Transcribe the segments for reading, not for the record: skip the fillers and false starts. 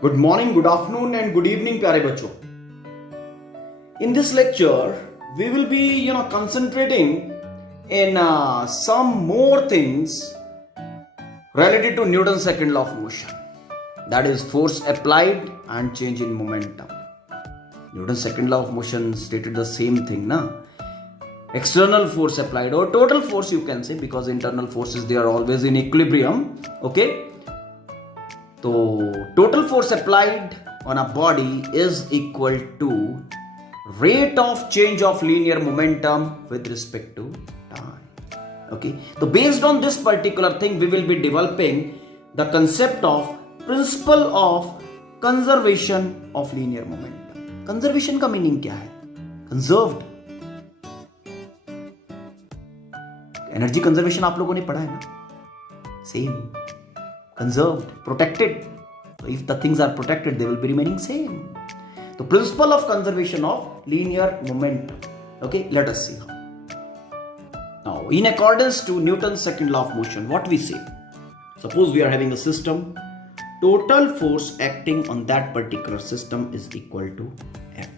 Good morning, good afternoon, and good evening, प्यारे बच्चों. In this lecture, we will be, concentrating in some more things related to Newton's second law of motion. That is force applied and change in momentum. Newton's second law of motion stated the same thing, na? External force applied or total force you can say, because internal forces they are always in equilibrium. Okay. So total force applied on a body is equal to rate of change of linear momentum with respect to time. Okay. So based on this particular thing, we will be developing the concept of principle of conservation of linear momentum. Conservation का meaning क्या है? Conserved. Energy conservation आप लोगों ने पढ़ा है ना? Same. Conserved, protected. So if the things are protected, they will be remaining same. The principle of conservation of linear momentum. Okay, let us see how. Now, in accordance to Newton's second law of motion, what we say? Suppose we are having a system. Total force acting on that particular system is equal to F.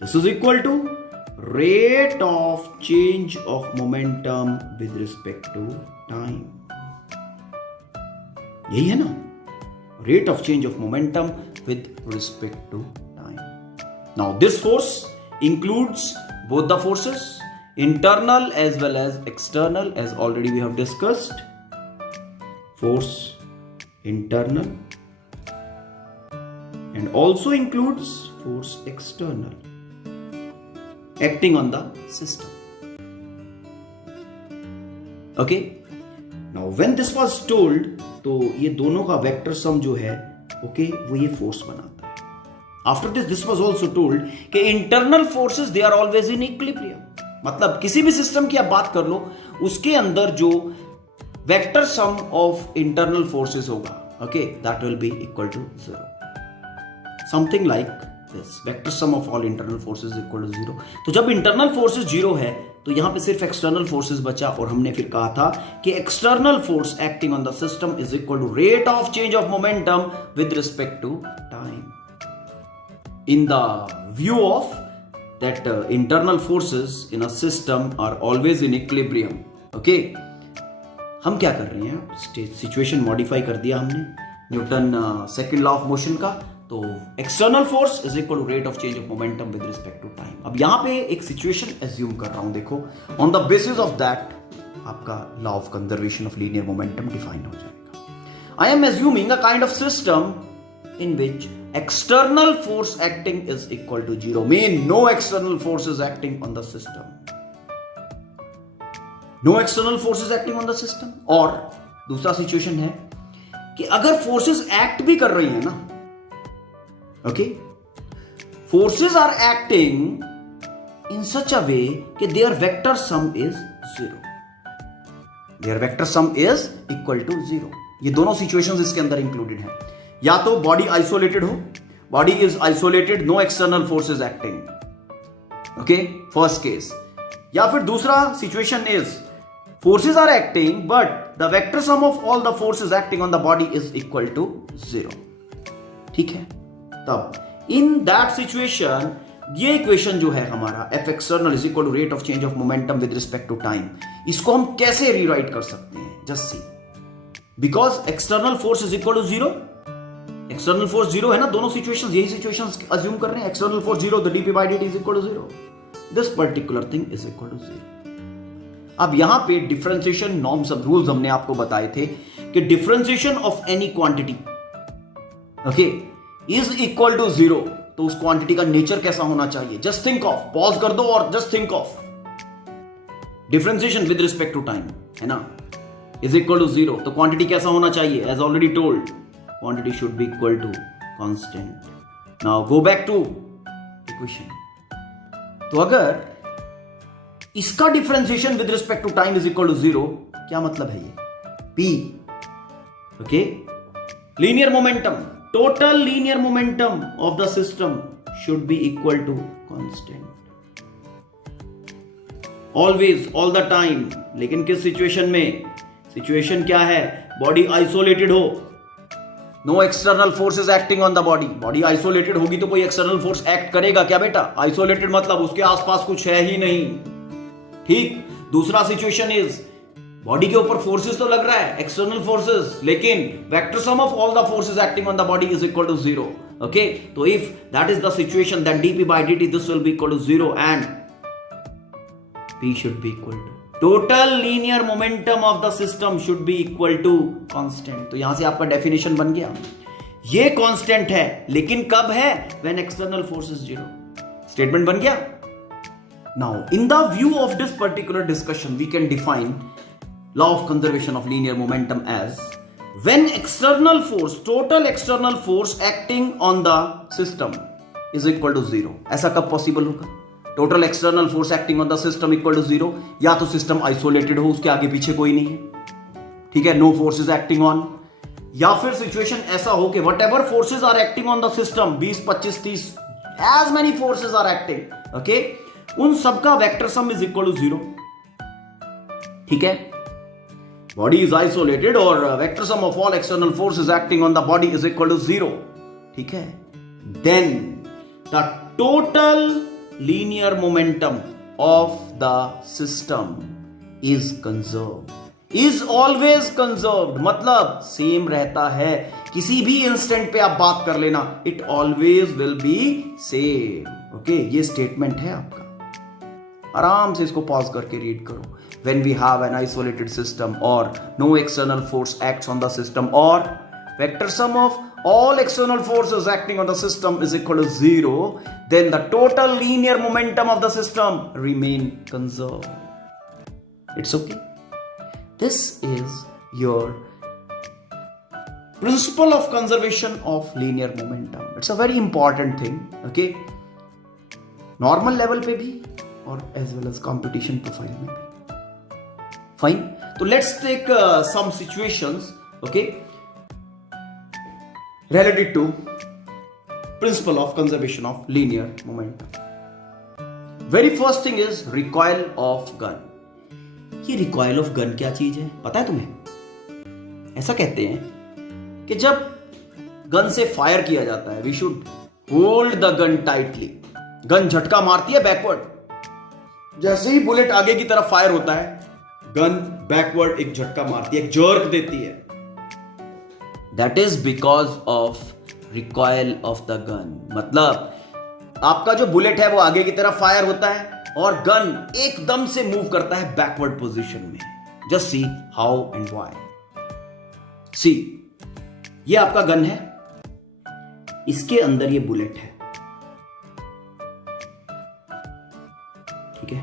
This is equal to rate of change of momentum with respect to time. यही है ना, rate of change of momentum with respect to time. Now this force includes both the forces, internal as well as external, as already we have discussed. Force internal and also includes force external acting on the system. Okay. Now when this was told, तो ये दोनों का vector sum जो है okay वो ये force बनाता है. After this was also told कि internal forces they are always in equilibrium. मतलब किसी भी सिस्टम की आप बात कर लो, उसके अंदर जो vector sum of internal forces होगा okay that will be equal to 0. Something like this, vector sum of all internal forces equal to 0. तो जब इंटरनल फोर्सेस 0 है तो यहां पे सिर्फ एक्सटर्नल फोर्सेस बचा, और हमने फिर कहा था कि external force acting on the system is equal to rate of change of momentum with respect to time. In the view of that internal forces in a system are always in equilibrium. Okay, हम क्या कर रहे हैं, situation modify कर दिया हमने Newton second law of motion का. तो external force is equal to rate of change of momentum with respect to time. अब यहां पे एक सिचुएशन एज्यूम कर रहा हूं, देखो on the basis of that आपका law of conservation of linear momentum define हो जाएगा. I am assuming a kind of system in which external force acting is equal to 0. Mean no external force is acting on the system. No external force is acting on the system. और दूसरा situation है कि अगर forces act भी कर रही है ना, okay, forces are acting in such a way कि their vector sum is 0. Their vector sum is equal to 0. ये दोनों situations इसके अंदर included हैं. या तो body isolated हो, body is isolated, no external forces acting. Okay, first case. या फिर दूसरा situation is forces are acting but the vector sum of all the forces acting on the body is equal to 0. ठीक है. तब in that situation ये equation जो है हमारा F external is equal to rate of change of momentum with respect to time, इसको हम कैसे रीराइट कर सकते हैं? Just see, because external force is equal to 0. External force 0 है ना, दोनों सिचुएशंस यही सिचुएशंस अज्यूम कर रहे हैं. External force 0, the dp by dt is equal to 0. This particular thing is equal to 0. अब यहां पे डिफरेंशिएशन नॉर्म्स ऑफ रूल्स हमने आपको बताए थे कि differentiation of any quantity okay is equal to 0. तो उस क्वांटिटी का नेचर कैसा होना चाहिए? जस्ट थिंक ऑफ, पॉज कर दो और just think of differentiation with respect to time, है ना, इज इक्वल टू 0. तो क्वांटिटी कैसा होना चाहिए? As already told, quantity should be equal to constant. Now go back to equation. तो अगर इसका differentiation with respect to time is equal to 0, क्या मतलब है ये? P, okay, linear momentum, total linear momentum of the system should be equal to constant always, all the time. लेकिन किस situation में? सिचुएशन क्या है? बॉडी आइसोलेटेड हो, no external force is acting on the body. Body isolated होगी तो कोई external force act करेगा क्या बेटा? आइसोलेटेड मतलब उसके आसपास कुछ है ही नहीं। ठीक। दूसरा सिचुएशन इज बॉडी के ऊपर फोर्सेस तो लग रहा है, एक्सटर्नल फोर्सेस, लेकिन vector sum of all the forces acting on the body is equal to 0। Okay, तो if that is the situation, then dp by dt this will be equal to 0 and p should be equal to total linear momentum of the system should be equal to constant। तो यहां से आपका definition बन गया। ये constant है, लेकिन कब है? when external force is 0। Statement बन गया। Now in the view of this particular discussion we can define law of conservation of linear momentum as when external force, total external force acting on the system is equal to 0। ऐसा कब possible होगा? Total external force acting on the system equal to 0, या तो system isolated हो, उसके आगे पीछे कोई नहीं है, ठीक है, no force is acting on, या फिर सिचुएशन ऐसा हो कि whatever forces are acting on the system, 20, 25, 30 as many forces are acting, okay, उन सबका vector sum is equal to 0। ठीक है, बॉडी इज आइसोलेटेड और vector sum of all external forces acting on the body is equal to 0। ठीक है, then the total linear momentum of the system is conserved, is always conserved, मतलब same रहता है, किसी भी इंस्टेंट पे आप बात कर लेना, it always will be same। Okay, ये स्टेटमेंट है आपका। आराम से इसको पॉज करके रीड करो। when we have an isolated system or no external force acts on the system or vector sum of all external forces acting on the system is equal to 0, then the total linear momentum of the system remain conserved। It's okay. This is your principle of conservation of linear momentum। It's a very important thing, okay, normal level पे भी और as well as competition profile में भी। Fine, so let's take some situations, okay, related to principle of conservation of linear momentum। very first thing is recoil of gun। ये recoil of gun क्या चीज है पता है तुम्हें? ऐसा कहते हैं कि जब गन से फायर किया जाता है, we should hold the gun tightly। Gun झटका मारती है बैकवर्ड, जैसे ही बुलेट आगे की तरफ फायर होता है, गन बैकवर्ड एक झटका मारती है, एक जर्क देती है। That is because of recoil of the gun। मतलब आपका जो बुलेट है वो आगे की तरफ फायर होता है और गन एकदम से मूव करता है बैकवर्ड पोजीशन में। Just see how and why. See, ये आपका गन है, इसके अंदर ये बुलेट है, ठीक है।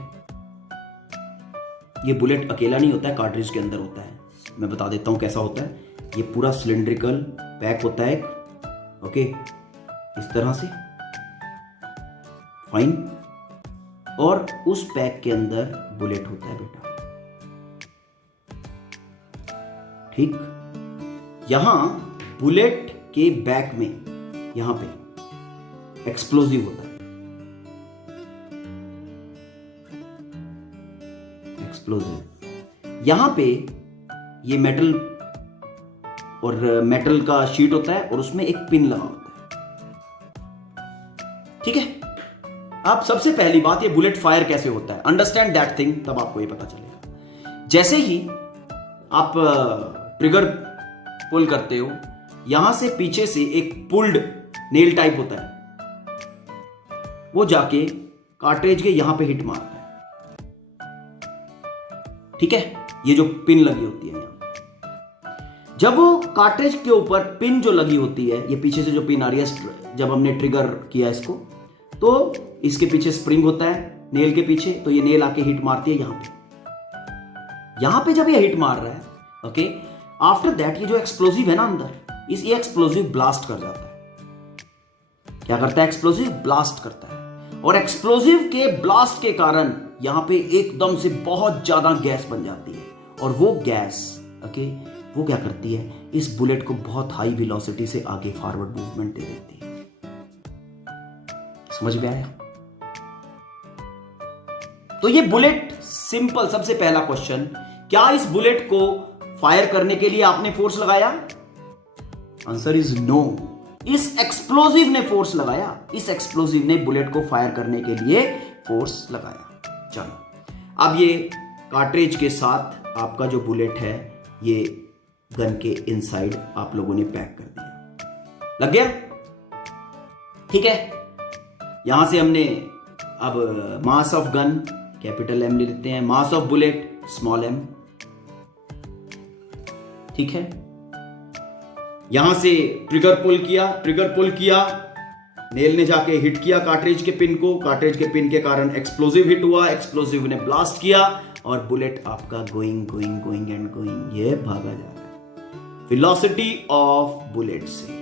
ये बुलेट अकेला नहीं होता है, कार्ट्रिज के अंदर होता है। मैं बता देता हूं कैसा होता है। ये पूरा सिलिंड्रिकल पैक होता है, ओके, इस तरह से, फाइन, और उस पैक के अंदर बुलेट होता है बेटा, ठीक। यहां बुलेट के बैक में यहां पे एक्सप्लोजिव होता है, एक्सप्लोजिव। यहां पे ये मेटल और मेटल का शीट होता है और उसमें एक पिन लगा होता है, ठीक है। अब सबसे पहली बात, ये बुलेट फायर कैसे होता है, अंडरस्टैंड दैट थिंग, तब आपको ये पता चलेगा। जैसे ही आप ट्रिगर पुल करते हो, यहां से पीछे से एक पुल्ड नेल टाइप होता है, वो जाके कार्ट्रिज के यहां पे हिट मारता है, ठीक है। ये जो पिन लगी होती है, जब वो कार्ट्रिज के ऊपर पिन जो लगी होती है, ये पीछे से जो पिन आ रही है, जब हमने ट्रिगर किया इसको, तो इसके पीछे स्प्रिंग होता है नेल के पीछे, तो ये नेल आके हिट मारती है यहां पे जब ये हिट मार रहा है, ओके, आफ्टर दैट ये जो एक्सप्लोजिव है ना अंदर, ये एक्सप्लोजिव ब्लास्ट कर जाता है। क्या करता है? एक्सप्लोजिव ब्लास्ट करता है, और एक्सप्लोजिव के ब्लास्ट के कारण यहां पे एकदम से बहुत ज्यादा गैस बन जाती है, और वो गैस, ओके, वो क्या करती है, इस बुलेट को बहुत हाई वेलोसिटी से आगे फॉरवर्ड मूवमेंट दे देती है। समझ में आया? तो ये बुलेट, सिंपल, सबसे पहला क्वेश्चन, क्या इस बुलेट को फायर करने के लिए आपने फोर्स लगाया? Answer is no. इस एक्सप्लोजिव ने फोर्स लगाया, इस एक्सप्लोजिव ने बुलेट को फायर करने के लिए फोर्स लगाया। चलो अब ये कार्ट्रिज के साथ आपका जो बुलेट है ये गन के इनसाइड आप लोगों ने पैक कर दिया, लग गया, ठीक है। यहां से हमने अब mass of gun capital M ले लेते हैं, mass of bullet small M, ठीक है। यहां से ट्रिगर पुल किया, नेल ने जाके हिट किया कार्ट्रिज के पिन को, कार्ट्रिज के पिन के कारण एक्सप्लोजिव हिट हुआ, एक्सप्लोजिव ने ब्लास्ट किया और बुलेट आपका गोइंग एंड गोइंग ये भागा जा रहा है वेलोसिटी ऑफ बुलेट से।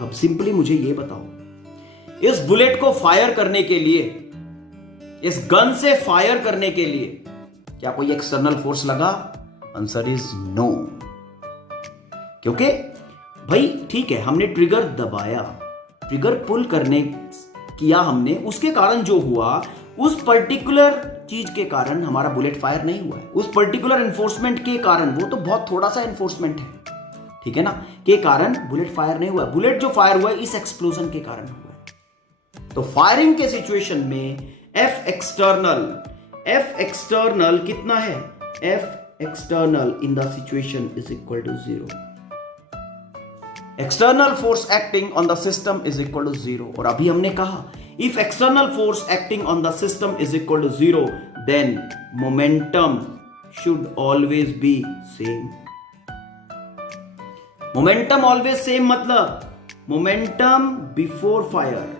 अब सिंपली मुझे ये बताओ, इस बुलेट को फायर करने के लिए, इस गन से फायर करने के लिए क्या कोई एक्सटर्नल फोर्स लगा? Answer is no. क्योंकि भाई ठीक है, हमने ट्रिगर दबाया, ट्रिगर पुल करने किया हमने, उसके कारण जो हुआ उस पर्टिकुलर चीज के कारण हमारा बुलेट फायर नहीं हुआ है, उस पर्टिकुलर एनफोर्समेंट के कारण, वो तो बहुत थोड़ा सा एनफोर्समेंट है, ठीक है ना, के कारण बुलेट फायर नहीं हुआ। बुलेट जो फायर हुआ है इस एक्सप्लोजन के कारण हुआ है। तो फायरिंग के सिचुएशन में F एक्सटर्नल कितना है? F external in the situation is equal to 0। External force acting on the system is equal to 0। और अभी हमने कहा if external force acting on the system is equal to 0 then momentum should always be same. Momentum always same मतलब momentum before fire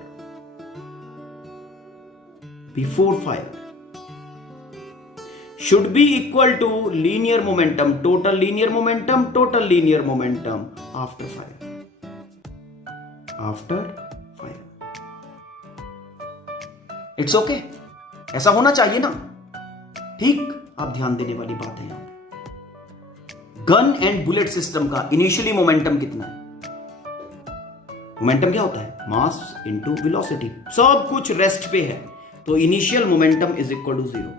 should be equal to linear momentum, total linear momentum after fire. It's okay, ऐसा होना चाहिए ना, ठीक। आप ध्यान देने वाली बात है यहां गन एंड बुलेट सिस्टम का इनिशियली मोमेंटम कितना है? मोमेंटम क्या होता है? मास इंटू वेलोसिटी, सब कुछ रेस्ट पे है, तो initial momentum is equal to 0,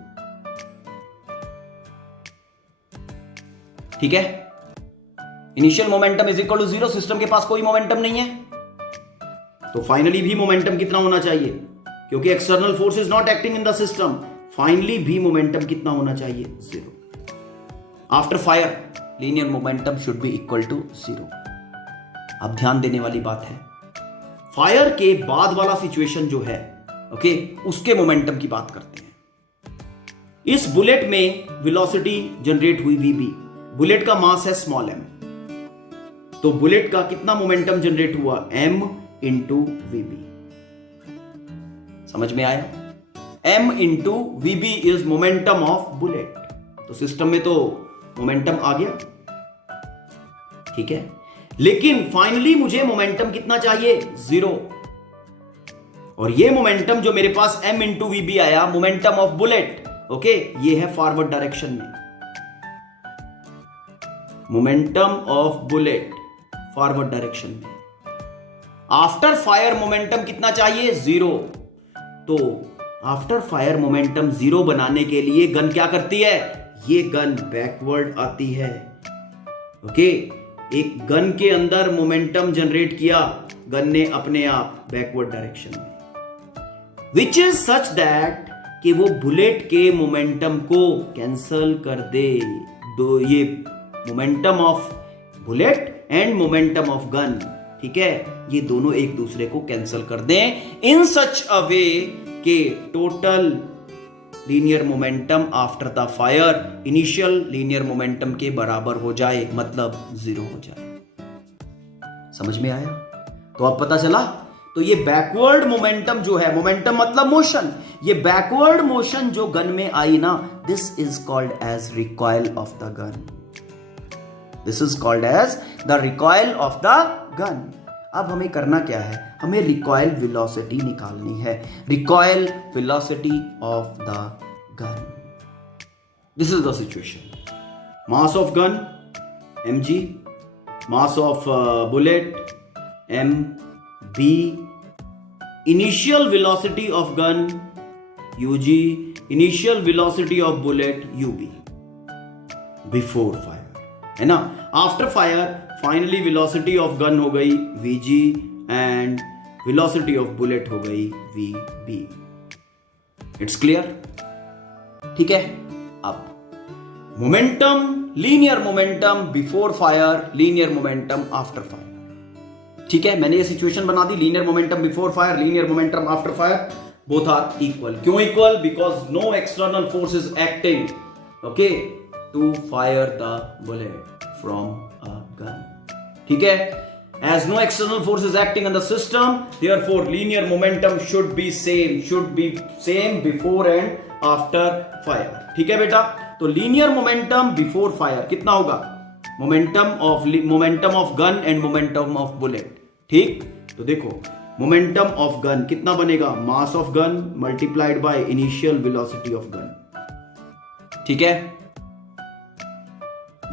ठीक है। Initial momentum is equal to 0, system के पास कोई मोमेंटम नहीं है, तो फाइनली भी मोमेंटम कितना होना चाहिए? क्योंकि external force is not acting in the system, finally भी मोमेंटम कितना होना चाहिए? 0। After fire linear momentum should be equal to 0। अब ध्यान देने वाली बात है, फायर के बाद वाला सिचुएशन जो है, ओके, उसके मोमेंटम की बात करते हैं। इस बुलेट में वेलोसिटी जनरेट हुई वीबी, बुलेट का मास है स्मॉल एम, तो बुलेट का कितना मोमेंटम जनरेट हुआ? m इंटू वीबी। समझ में आया? m into VB is momentum of bullet, तो सिस्टम में तो मोमेंटम आ गया, ठीक है। लेकिन फाइनली मुझे मोमेंटम कितना चाहिए? 0। और ये मोमेंटम जो मेरे पास m इंटू वीबी आया, मोमेंटम ऑफ बुलेट, ओके, ये है फॉरवर्ड डायरेक्शन में, momentum of bullet forward direction में। आफ्टर फायर मोमेंटम कितना चाहिए? 0। तो आफ्टर फायर मोमेंटम 0 बनाने के लिए गन क्या करती है? ये गन बैकवर्ड आती है, ओके। एक गन के अंदर मोमेंटम जनरेट किया गन ने अपने आप बैकवर्ड डायरेक्शन में, विच इज सच दैट कि वो बुलेट के मोमेंटम को कैंसल कर दे। दो ये momentum of bullet and momentum of gun, ठीक है, ये दोनों एक दूसरे को कैंसल कर दें इन सच अ वे कि total linear momentum after the fire initial linear momentum के बराबर हो जाए, मतलब 0 हो जाए। समझ में आया? तो अब पता चला, तो ये बैकवर्ड मोमेंटम जो है, मोमेंटम मतलब मोशन, ये बैकवर्ड मोशन जो गन में आई ना, this is called as recoil of the gun. This is called as the recoil of the gun. अब हमें करना क्या है? हमें रिकॉइल वेलोसिटी निकालनी है, recoil velocity of the gun. This is the situation. Mass of gun mg, mass of bullet m b, initial velocity of gun ug, initial velocity of bullet ub, before fire, है ना। After fire finally velocity of gun हो गई vg and velocity of bullet हो गई vb। It's clear? ठीक है। अब momentum, linear momentum before fire, linear momentum after fire. ठीक है, मैंने ये सिचुएशन बना दी, linear momentum before fire, linear momentum after fire, both are equal. क्यों equal? Because no external force is acting okay to fire the bullet from a gun. ठीक है, as no external force is acting on the system, therefore linear momentum should be same before and after fire। ठीक है बेटा, तो linear momentum before fire कितना होगा? Momentum of gun and momentum of bullet. ठीक, तो देखो मोमेंटम ऑफ गन कितना बनेगा? मास of gun multiplied by initial velocity of gun. ठीक है,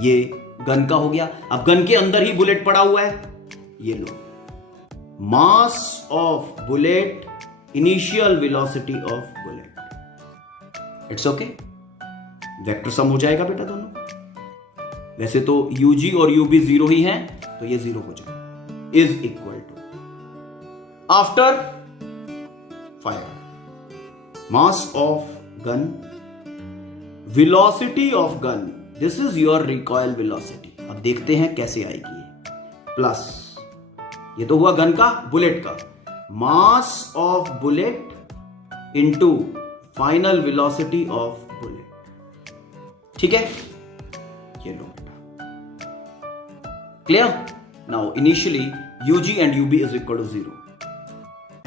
ये गन का हो गया। अब गन के अंदर ही बुलेट पड़ा हुआ है, ये लो, mass of bullet, initial velocity of bullet. It's okay, vector sum हो जाएगा बेटा दोनों। वैसे तो यूजी और यूबी जीरो ही हैं, तो ये जीरो हो जाएगा। Is equal to after fire mass of gun, velocity of gun, this is your recoil velocity. अब देखते हैं कैसे आएगी, प्लस ये तो हुआ गन का, बुलेट का, mass of bullet into final velocity of bullet. ठीक है, ये लो, clear? Now initially UG and UB is equal to zero,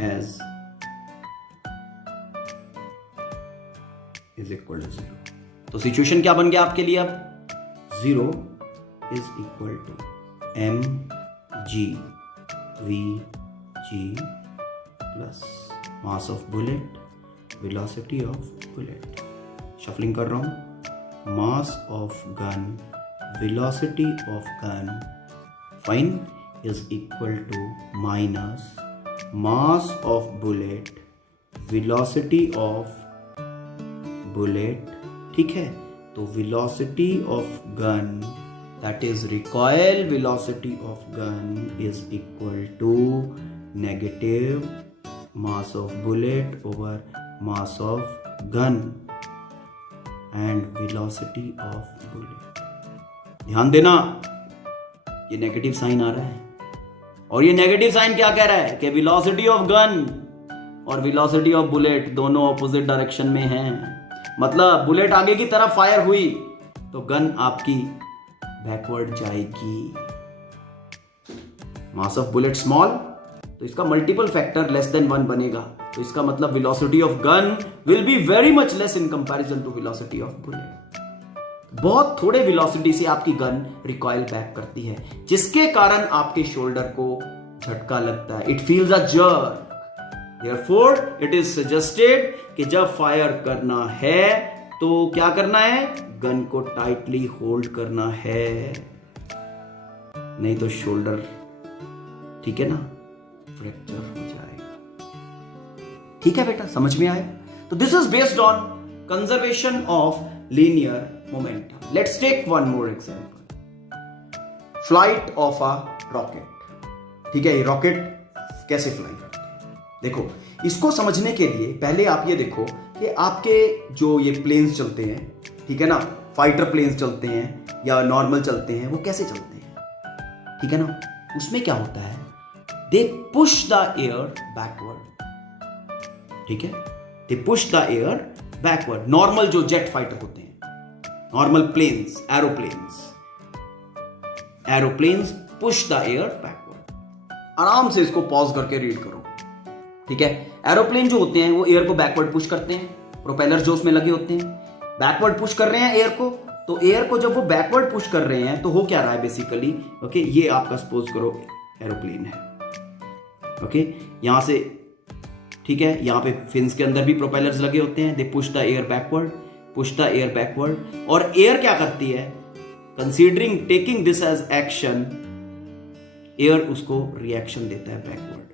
as is equal to zero. तो सिचुएशन क्या बन गया आपके लिए? अब zero is equal to M G V G plus mass of bullet, velocity of bullet. Shuffling कर रहा हूं, mass of gun, velocity of gun, fine, is equal to minus mass of bullet, velocity of bullet. ठीक है, तो velocity of gun, that is recoil velocity of gun, is equal to negative mass of bullet over mass of gun and velocity of bullet। ध्यान देना, ये negative sign आ रहा है, और ये नेगेटिव साइन क्या कह रहा है कि वेलोसिटी ऑफ गन और वेलोसिटी ऑफ बुलेट दोनों ऑपोजिट डायरेक्शन में हैं। मतलब बुलेट आगे की तरफ फायर हुई तो गन आपकी बैकवर्ड जाएगी। मास ऑफ बुलेट स्मॉल, तो इसका मल्टीपल फैक्टर लेस देन 1 बनेगा, तो इसका मतलब velocity of gun will be very much less in comparison to velocity of bullet. बहुत थोड़े वेलोसिटी से आपकी गन रिकॉइल बैक करती है, जिसके कारण आपके शोल्डर को झटका लगता है, it feels a jerk. Therefore it is suggested कि जब फायर करना है तो क्या करना है? गन को टाइटली होल्ड करना है, नहीं तो शोल्डर, ठीक है ना, फ्रैक्चर हो जाएगा। ठीक है बेटा, समझ में आया? तो this is based on conservation of linear momentum. Let's take one more example, flight of a rocket. ठीक है, ये रॉकेट कैसे फ्लाई करते हैं? देखो, इसको समझने के लिए पहले आप ये देखो कि आपके जो ये प्लेन्स चलते हैं, ठीक है ना, फाइटर प्लेन्स चलते हैं या नॉर्मल चलते हैं, वो कैसे चलते हैं? ठीक है ना, उसमें क्या होता है? They push the air backward. ठीक है, they push the air backward. Normal जो जेट फाइटर होते हैं, normal planes, aeroplanes push the air backward. आराम से इसको पॉज करके रीड करो। ठीक है, एरोप्लेन जो होते हैं वो एयर को बैकवर्ड पुश करते हैं, प्रोपेलर जो उसमें लगे होते हैं बैकवर्ड पुश कर रहे हैं एयर को। तो एयर को जब वो बैकवर्ड पुश कर रहे हैं तो हो क्या रहा है बेसिकली? ओके, ये आपका सपोज करो एरोप्लेन है, ओके, यहां से, ठीक है, यहां पे फिन्स के अंदर भी प्रोपेलर्स लगे होते हैं, they push the air backward, push the air backward. और एयर क्या करती है? Considering taking this as action, air उसको रिएक्शन देता है बैकवर्ड।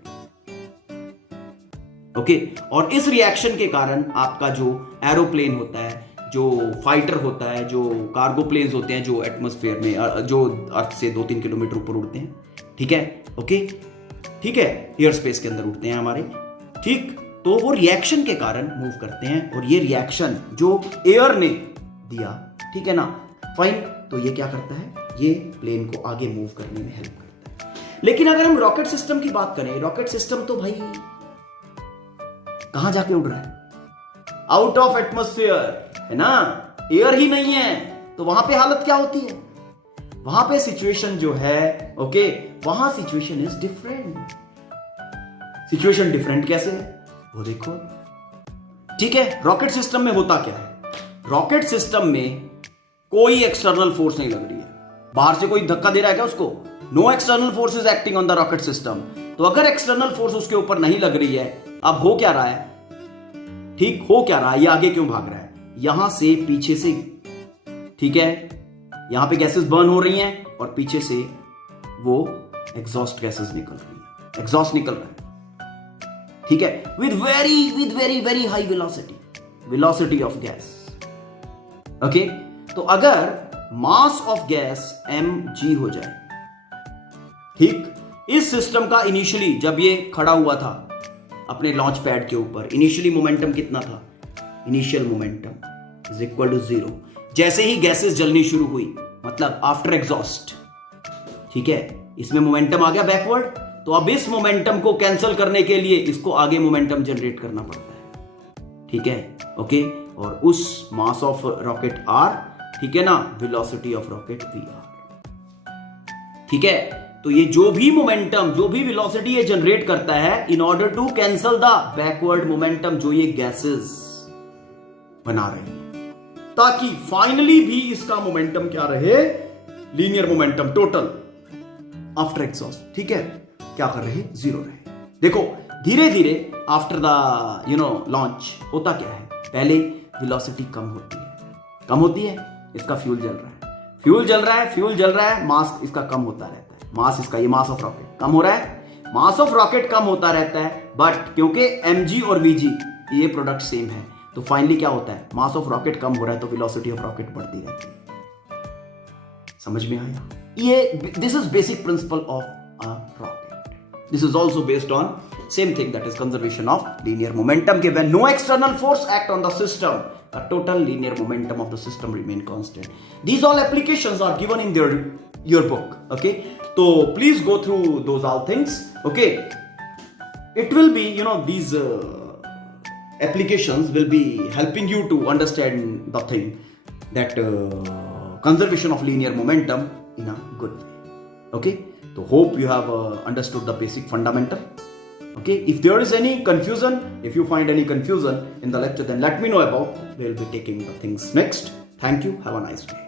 ओके, और इस रिएक्शन के कारण आपका जो एरोप्लेन होता है, जो फाइटर होता है, जो कार्गो प्लेन्स होते हैं, जो एटमॉस्फेयर में, जो अर्थ से 2-3 किलोमीटर ऊपर उड़ते हैं, ठीक है, ओके, ठीक है, एयर स्पेस के अंदर उड़ते हैं हमारे, ठीक, तो वो रिएक्शन के कारण मूव करते हैं, और ये रिएक्शन जो एयर ने दिया, ठीक है ना, फाइन, तो ये क्या करता है, ये प्लेन को आगे मूव करने में हेल्प करता है। लेकिन अगर हम रॉकेट सिस्टम की बात करें, रॉकेट सिस्टम तो भाई कहां जाके उड़ रहा है, आउट ऑफ एटमॉस्फेयर है ना, एयर ही नहीं है, तो वहां पे हालत क्या होती है, वहां पे सिचुएशन जो है, ओके, वहां situation is different. Situation different कैसे है वो देखो, ठीक है। रॉकेट सिस्टम में होता क्या है, रॉकेट सिस्टम में कोई एक्सटर्नल फोर्स नहीं लग रही है, बाहर से कोई धक्का दे रहा है क्या उसको, no external force is acting on the rocket system. तो अगर एक्सटर्नल फोर्स उसके ऊपर नहीं लग रही है, अब हो क्या रहा है, ठीक, हो क्या रहा है, ये आगे क्यों भाग रहा है, यहां से पीछे से, ठीक है, यहां पे गैसेस बर्न हो रही हैं और पीछे से वो एग्जॉस्ट गैसेस निकल रही है, एग्जॉस्ट निकल रहा है, ठीक है, with very very high velocity of gas, okay. तो अगर मास ऑफ गैस mg हो जाए, ठीक, इस सिस्टम का इनिशियली जब ये खड़ा हुआ था अपने लॉन्च पैड के ऊपर, इनिशियली मोमेंटम कितना था, initial momentum is equal to 0। जैसे ही गैसेस जलनी शुरू हुई, मतलब आफ्टर एग्जॉस्ट, ठीक है, इसमें मोमेंटम आ गया बैकवर्ड, तो अब इस मोमेंटम को कैंसिल करने के लिए इसको आगे मोमेंटम जनरेट करना पड़ता है, ठीक है, ओके। और उस मास ऑफ रॉकेट r, ठीक है ना, वेलोसिटी ऑफ रॉकेट vr, ठीक है। तो ये जो भी मोमेंटम, जो भी वेलोसिटी ये जनरेट करता है, in order to cancel the backward momentum जो ये गैसेस बना रहे हैं, ताकि फाइनली भी इसका मोमेंटम क्या रहे, linear momentum total after exhaust, ठीक है, क्या कर रहे, 0 रहे। देखो धीरे धीरे आफ्टर द लॉन्च होता क्या है, पहले वेलोसिटी कम होती है, इसका फ्यूल जल रहा है, मास इसका कम होता रहता है, मास इसका, ये मास ऑफ रॉकेट कम हो रहा है, मास ऑफ रॉकेट कम होता रहता है, बट क्योंकि mg और vg ये प्रोडक्ट सेम है, तो फाइनली क्या होता है, मास ऑफ रॉकेट कम हो रहा है तो वेलोसिटी ऑफ रॉकेट बढ़ती रहती है। समझ में आया, ये this is basic principle of a rocket. This is also based on same thing, that is conservation of linear momentum. When no external force act on the system, the total linear momentum of the system remain constant. These all applications are given in your book, okay, so please go through those all things, okay. It will be, these applications will be helping you to understand the thing, that conservation of linear momentum in a good way, okay. So hope you have understood the basic fundamental. Okay, if there is any confusion, if you find any confusion in the lecture, then let me know about. We'll be taking the things next. Thank you. Have a nice day.